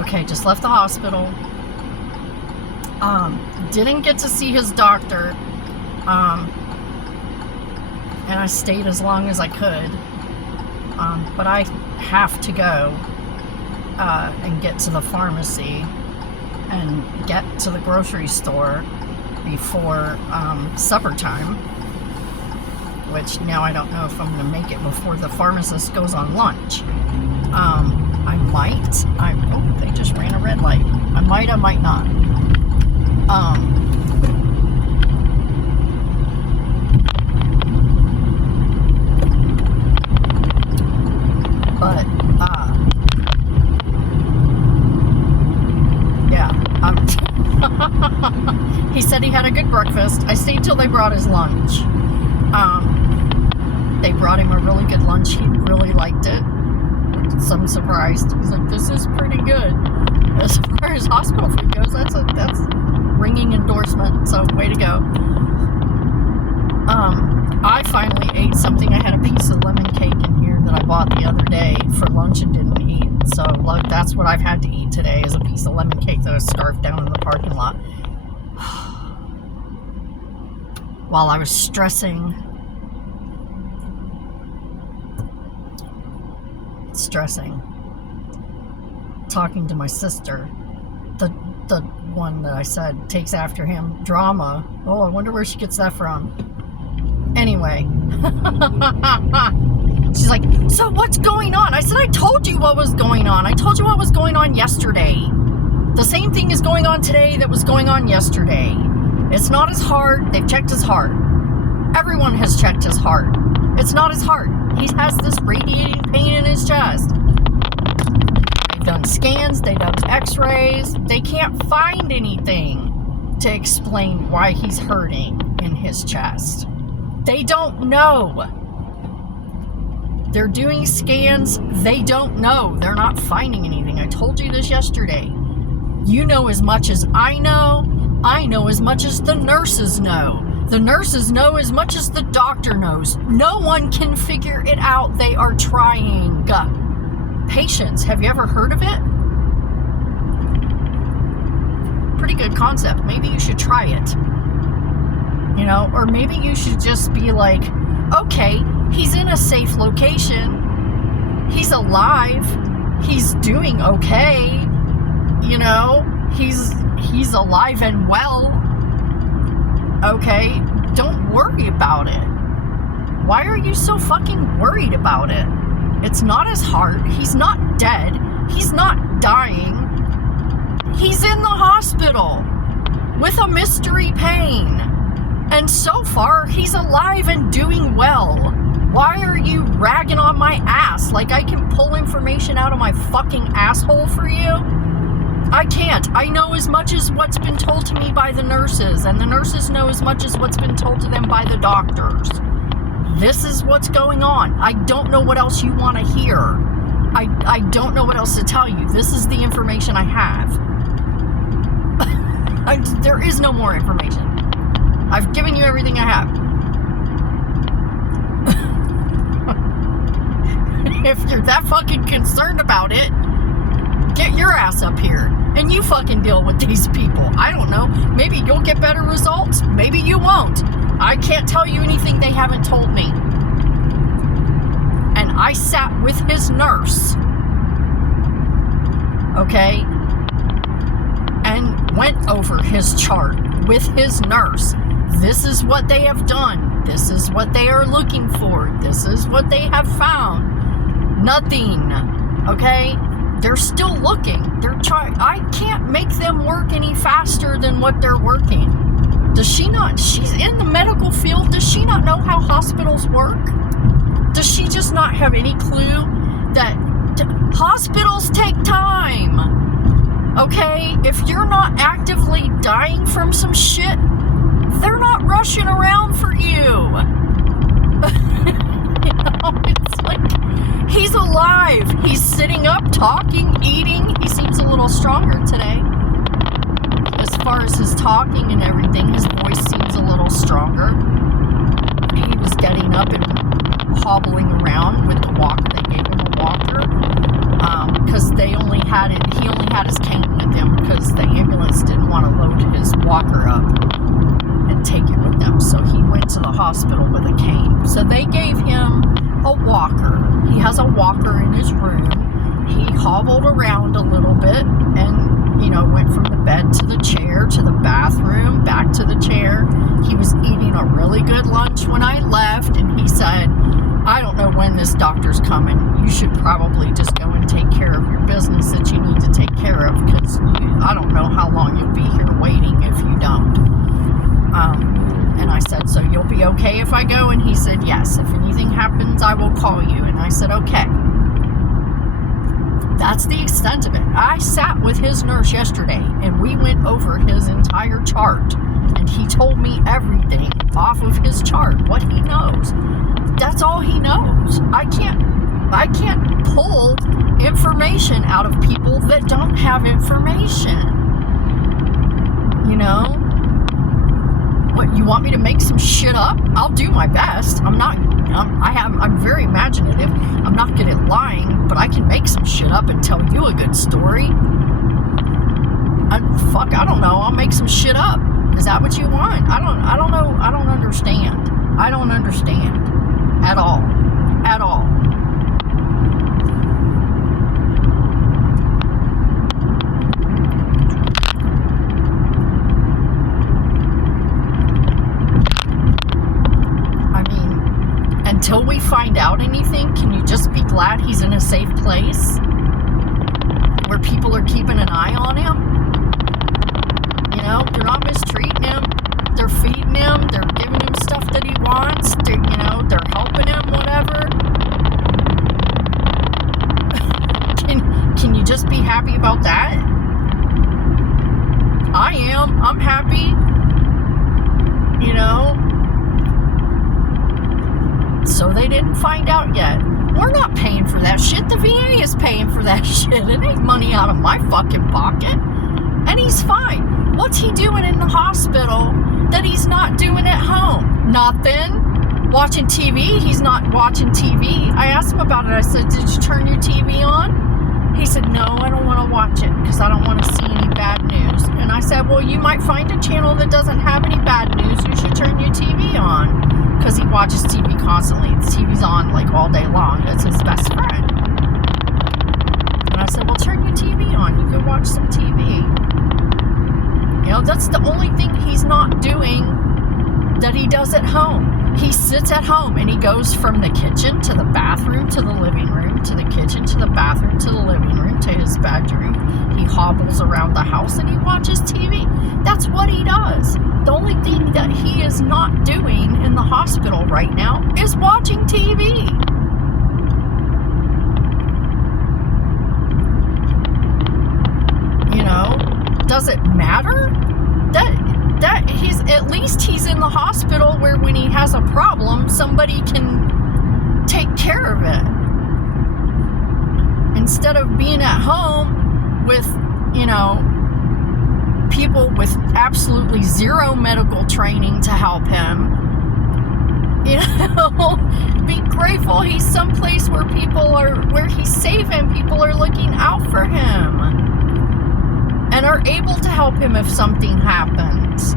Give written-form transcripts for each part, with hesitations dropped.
Okay, just left the hospital. Didn't get to see his doctor. And I stayed as long as I could. But I have to go and get to the pharmacy and get to the grocery store before supper time, which now I don't know if I'm going to make it before the pharmacist goes on lunch. I might. Oh, they just ran a red light. I might not. But, yeah. He said he had a good breakfast. I stayed till they brought his lunch. They brought him a really good lunch. He really liked it. So I'm surprised. He's like, this is pretty good. As far as hospital food goes, that's ringing endorsement. So way to go. I finally ate something. I had a piece of lemon cake in here that I bought the other day for lunch and didn't eat. So that's what I've had to eat today, is a piece of lemon cake that I scarfed down in the parking lot. While I was stressing, talking to my sister, the one that I said takes after him, Drama. Oh, I wonder where she gets that from. Anyway, she's like, so what's going on? I said, I told you what was going on. I told you what was going on yesterday. The same thing is going on today that was going on yesterday. It's not as hard. They've checked his heart. Everyone has checked his heart. It's not his heart. He has this radiating pain in his chest. They've done scans. They've done x-rays. They can't find anything to explain why he's hurting in his chest. They don't know. They're doing scans. They don't know. They're not finding anything. I told you this yesterday. You know as much as I know. I know as much as the nurses know. The nurses know as much as the doctor knows. No one can figure it out. They are trying. Patience. Have you ever heard of it? Pretty good concept. Maybe you should try it. You know, or maybe you should just be like, okay, he's in a safe location. He's alive. He's doing okay. You know, he's alive and well. Okay, don't worry about it. Why are you so fucking worried about it? It's not his heart. He's not dead. He's not dying. He's in the hospital with a mystery pain. And so far, he's alive and doing well. Why are you ragging on my ass like I can pull information out of my fucking asshole for you? I can't. I know as much as what's been told to me by the nurses, and the nurses know as much as what's been told to them by the doctors. This is what's going on. I don't know what else you want to hear. I don't know what else to tell you. This is the information I have. There is no more information. I've given you everything I have. If you're that fucking concerned about it, get your ass up here and you fucking deal with these people. I don't know. Maybe you'll get better results. Maybe you won't. I can't tell you anything they haven't told me. And I sat with his nurse, okay, and went over his chart with his nurse. This is what they have done. This is what they are looking for. This is what they have found. Nothing. Okay? They're still looking. They're trying. I can't make them work any faster than what they're working. Does she not? She's in the medical field. Does she not know how hospitals work? Does she just not have any clue that hospitals take time? Okay? If you're not actively dying from some shit, they're not rushing around for you. You know, it's like, he's alive. He's sitting up, talking, eating. He seems a little stronger today. As far as his talking and everything, his voice seems a little stronger. He was getting up and hobbling around with the walker. They gave him a walker because he only had his cane with him because the ambulance didn't want to load his walker up and take it with them. So he went to the hospital with a cane. So they gave him a walker. He has a walker in his room. He hobbled around a little bit and, you know, went from the bed to the chair to the bathroom, back to the chair. He was eating a really good lunch when I left, and he said, I don't know when this doctor's coming. You should probably just go and take care of your business that you need to take care of, because I don't know how long you'll be here waiting if you don't. And I said, so you'll be okay if I go? And he said, yes. If anything happens, I will call you. And I said, okay. That's the extent of it. I sat with his nurse yesterday, and we went over his entire chart. And he told me everything off of his chart, what he knows. That's all he knows. I can't pull information out of people that don't have information. You know? What, you want me to make some shit up? I'll do my best. I'm very imaginative. I'm not good at lying, but I can make some shit up and tell you a good story. I don't know. I'll make some shit up. Is that what you want? I don't know. I don't understand. I don't understand. At all. At all. I mean, until we find out anything, can you just be glad he's in a safe place? Where people are keeping an eye on him? You know, they're not mistreating him. They're feeding him. They're giving him stuff that he wants. They're helping him, whatever. Can you just be happy about that? I am. I'm happy. You know? So they didn't find out yet. We're not paying for that shit. The VA is paying for that shit. It ain't money out of my fucking pocket. And he's fine. What's he doing in the hospital that he's not doing at home? Nothing. Watching TV? He's not watching TV. I asked him about it. I said, did you turn your TV on? He said, no, I don't want to watch it because I don't want to see any bad news. And I said, well, you might find a channel that doesn't have any bad news. You should turn your TV on, because he watches TV constantly. The TV's on like all day long. That's his best friend. And I said, well, turn your TV on. You can watch some TV. You know, that's the only thing he's not doing that he does at home. He sits at home and he goes from the kitchen to the bathroom to the living room to the kitchen to the bathroom to the living room to his bedroom. He hobbles around the house and he watches TV. That's what he does. The only thing that he is not doing in the hospital right now is watching TV. You know, does it matter? That he's in the hospital where when he has a problem, somebody can take care of it. Instead of being at home with, you know, people with absolutely zero medical training to help him. You know, be grateful he's someplace where he's safe and people are looking out for him and are able to help him if something happens.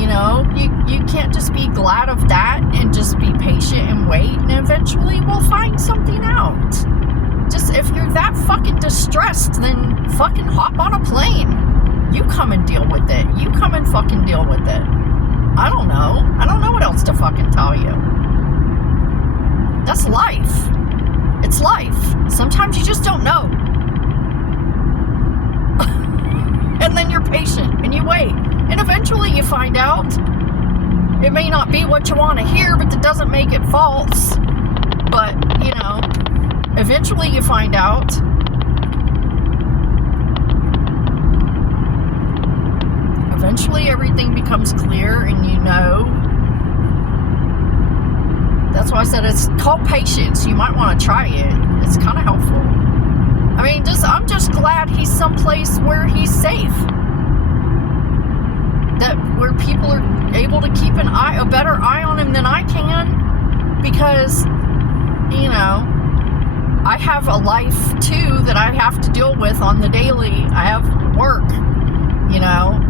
You know, you can't just be glad of that and just be patient and wait, and eventually we'll find something out. Just, if you're that fucking distressed, then fucking hop on a plane. You come and deal with it. You come and fucking deal with it. I don't know. I don't know what else to fucking tell you. That's life. It's life. Sometimes you just don't know. And then you're patient and you wait. And eventually you find out. It may not be what you want to hear, but that doesn't make it false. But, you know, eventually you find out. Eventually everything becomes clear and you know. That's why I said it's called patience. You might want to try it. It's kind of helpful. I mean, I'm just glad he's someplace where he's safe. That where people are able to keep a better eye on him than I can. Because, you know, I have a life too that I have to deal with on the daily. I have work, you know.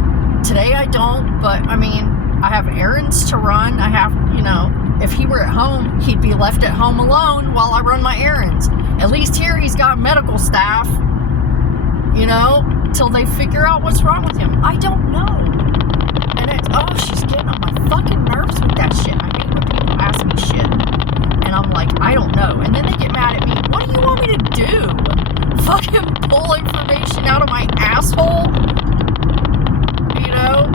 Today I don't, but I mean, I have errands to run. I have, you know, if he were at home, he'd be left at home alone while I run my errands. At least here he's got medical staff, you know, till they figure out what's wrong with him. I don't know. And it's, oh, she's getting on my fucking nerves with that shit. I hate when people ask me shit. And I'm like, I don't know. And then they get mad at me. What do you want me to do? Fucking pull information out of my asshole? You know?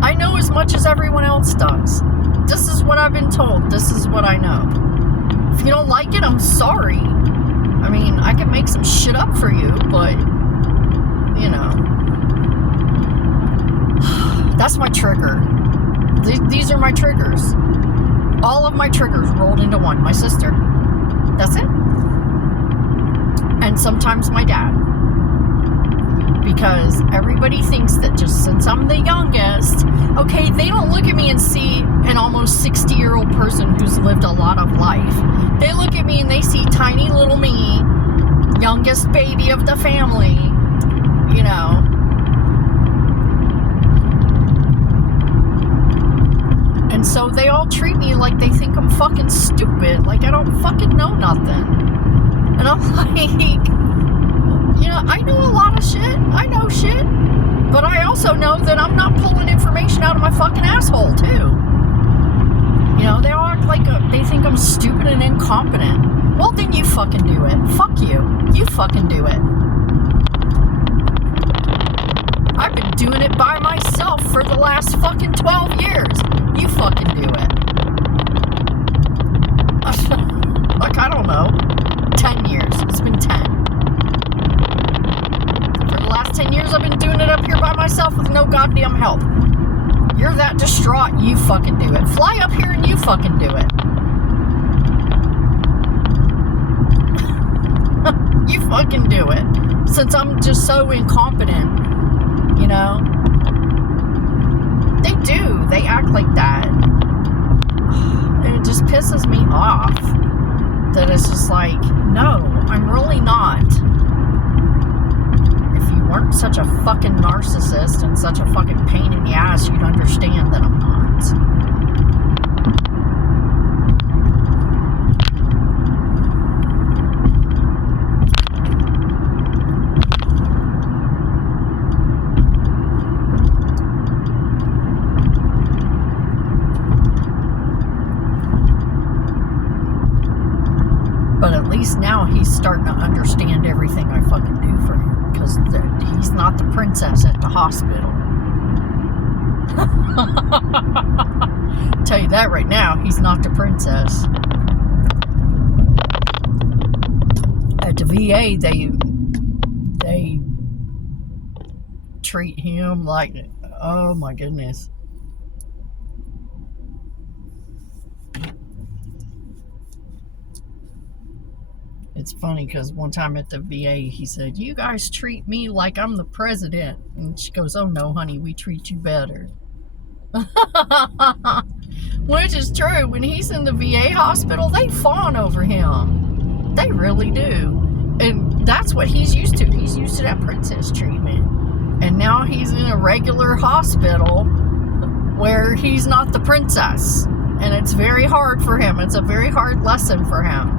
I know as much as everyone else does. This is what I've been told. This is what I know. If you don't like it, I'm sorry. I mean, I can make some shit up for you, but, you know. That's my trigger. These are my triggers. All of my triggers rolled into one. My sister. That's it. And sometimes my dad. Because everybody thinks that just since I'm the youngest, okay, they don't look at me and see an almost 60-year-old person who's lived a lot of life. They look at me and they see tiny little me, youngest baby of the family, you know. And so they all treat me like they think I'm fucking stupid, like I don't fucking know nothing. And I'm like, you know, I know a lot of shit. I know shit. But I also know that I'm not pulling information out of my fucking asshole, too. You know, they all act like they think I'm stupid and incompetent. Well, then you fucking do it. Fuck you. You fucking do it. I've been doing it by myself for the last fucking 12 years. You fucking do it. Like, I don't know. 10 years. It's been 10. For the last 10 years, I've been doing it up here by myself with no goddamn help. You're that distraught, you fucking do it. Fly up here and you fucking do it. You fucking do it. Since I'm just so incompetent, you know? They do. They act like that. And it just pisses me off. That it's just like, no, I'm really not. If you weren't such a fucking narcissist and such a fucking pain in the ass, you'd understand that I'm not. But at least now he's starting to understand everything I fucking do for him. Because he's not the princess at the hospital. Tell you that right now, he's not the princess. At the VA, they treat him like, oh my goodness. It's funny because one time at the VA, he said, you guys treat me like I'm the president. And she goes, oh no, honey, we treat you better. Which is true. When he's in the VA hospital, they fawn over him. They really do. And that's what he's used to. He's used to that princess treatment. And now he's in a regular hospital where he's not the princess. And it's very hard for him. It's a very hard lesson for him.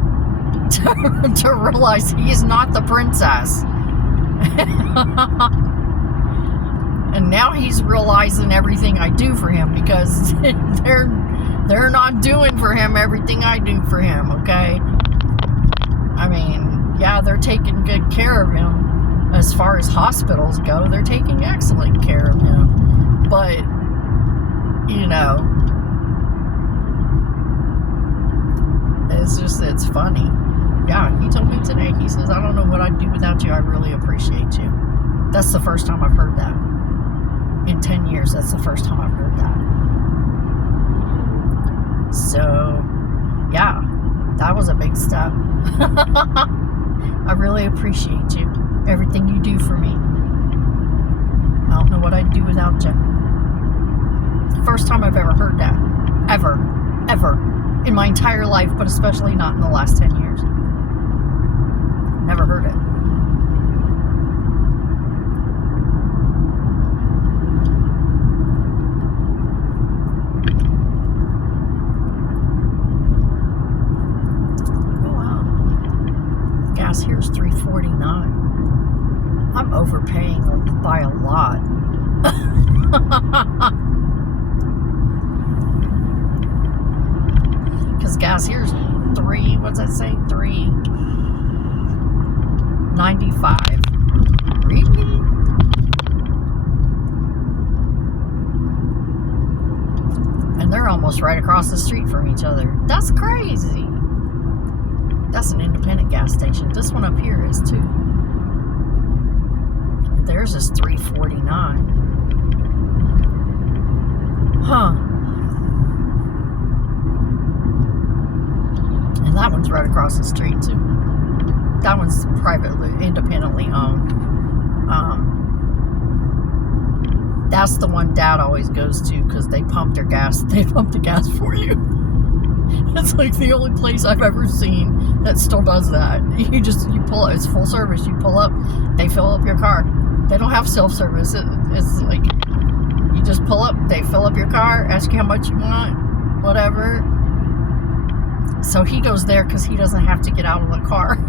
To realize he's not the princess. And now he's realizing everything I do for him because they're not doing for him everything I do for him, okay? I mean, yeah, they're taking good care of him. As far as hospitals go, they're taking excellent care of him. But, you know, it's funny. Yeah, he told me today, he says, I don't know what I'd do without you. I really appreciate you. That's the first time I've heard that. In 10 years, that's the first time I've heard that. So, yeah, that was a big step. I really appreciate you. Everything you do for me. I don't know what I'd do without you. First time I've ever heard that. Ever. In my entire life, but especially not in the last 10 years. Never heard it. Oh, wow. Gas here's $3.49. I'm overpaying by a lot. Because gas here's $3.95. Really? And they're almost right across the street from each other. That's crazy. That's an independent gas station. This one up here is too. Theirs is $3.49. Huh. And that one's right across the street too. That one's privately, independently owned. That's the one Dad always goes to because they pump their gas. They pump the gas for you. It's like the only place I've ever seen that still does that. You pull up. It's full service. You pull up. They fill up your car. They don't have self-service. It's like you just pull up. They fill up your car. Ask you how much you want. Whatever. So he goes there because he doesn't have to get out of the car.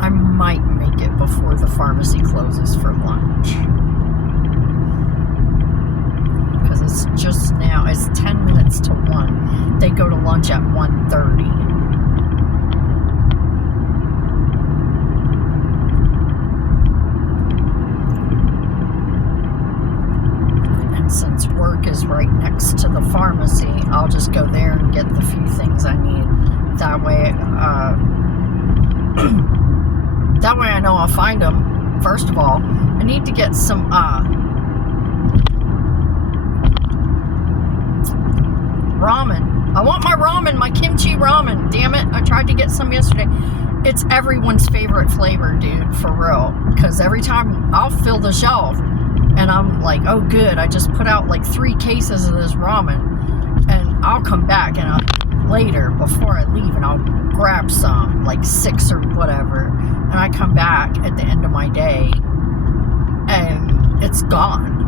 I might make it before the pharmacy closes for lunch. Because it's just now, it's 10 minutes to 1. They go to lunch at 1:30. Since work is right next to the pharmacy, I'll just go there and get the few things I need. That way, I know I'll find them. First of all, I need to get some ramen. I want my ramen, my kimchi ramen. Damn it! I tried to get some yesterday. It's everyone's favorite flavor, dude. For real. Because every time I'll fill the shelf. And I'm like, oh good, I just put out like 3 cases of this ramen. And I'll come back and later, before I leave, and I'll grab some, like 6 or whatever. And I come back at the end of my day, and it's gone.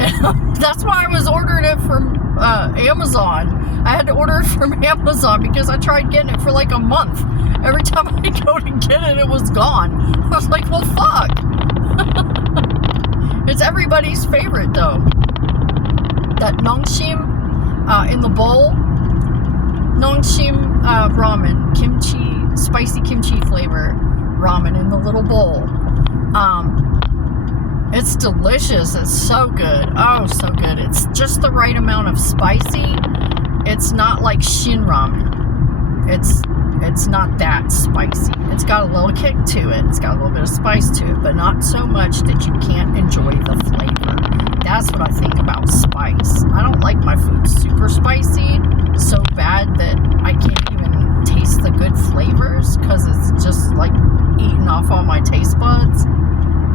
And that's why I was ordering it from Amazon. I had to order it from Amazon because I tried getting it for like a month. Every time I go to get it, it was gone. I was like, well, fuck. It's everybody's favorite, though. That Nongshim in the bowl. Nongshim ramen. Kimchi, spicy kimchi flavor ramen in the little bowl. It's delicious. It's so good. Oh, so good. It's just the right amount of spicy. It's not like Shin ramen. It's not that spicy. It's got a little kick to it. It's got a little bit of spice to it, but not so much that you can't enjoy the flavor. That's what I think about spice. I don't like my food super spicy, so bad that I can't even taste the good flavors because it's just like eating off all my taste buds.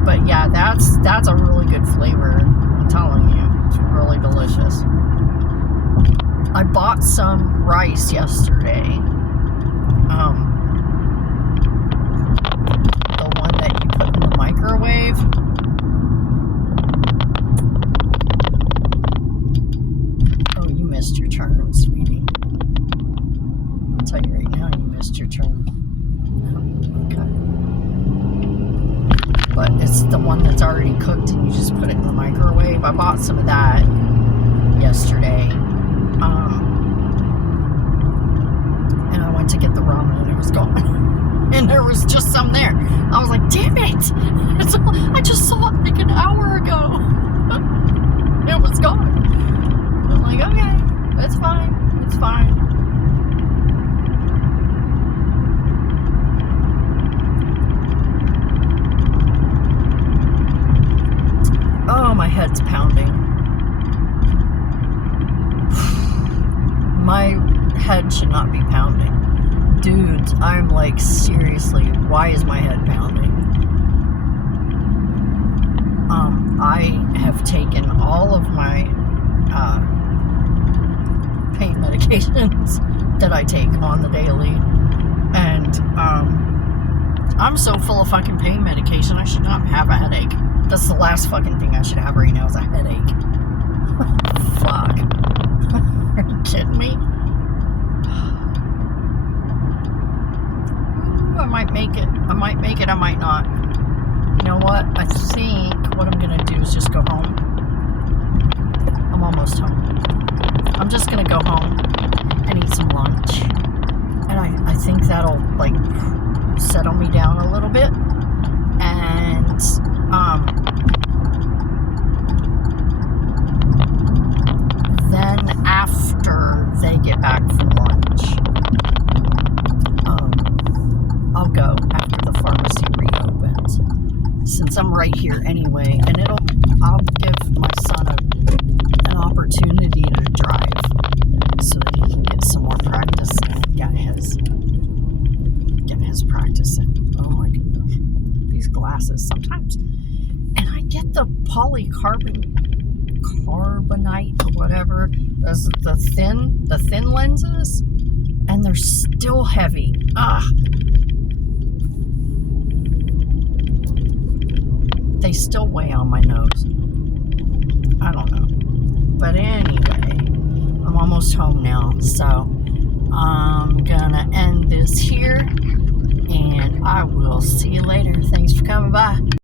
But yeah, that's a really good flavor. I'm telling you, it's really delicious. I bought some rice yesterday. The one that you put in the microwave. Oh, you missed your turn, sweetie. I'll tell you right now, you missed your turn. Okay. But it's the one that's already cooked and you just put it in the microwave. I bought some of that yesterday. And I went to get the ramen and it was gone. And there was just some there. I was like, damn it! I just saw it like an hour ago. It was gone. I'm like, okay, that's fine. It's fine. Oh, my head's pounding. My head should not be pounding. Dude, I'm like, seriously, why is my head pounding? I have taken all of my pain medications that I take on the daily, and I'm so full of fucking pain medication, I should not have a headache. That's the last fucking thing I should have right now is a headache. Fuck. Are you kidding me? Ooh, I might make it. I might not. You know what? I think what I'm gonna do is just go home. I'm almost home. I'm just gonna go home and eat some lunch. And I think that'll, like, settle me down a little bit. And, then after they get back from lunch, I'll go after the pharmacy reopens. Since I'm right here anyway, and I'll give my son an opportunity to drive so that he can get some more practice and get his practice in. Oh my goodness. These glasses sometimes. And I get the polycarbonate or whatever, as the thin lenses, and they're still heavy. They still weigh on my nose. I don't know. But anyway, I'm almost home now, so I'm gonna end this here, and I will see you later. Thanks for coming by.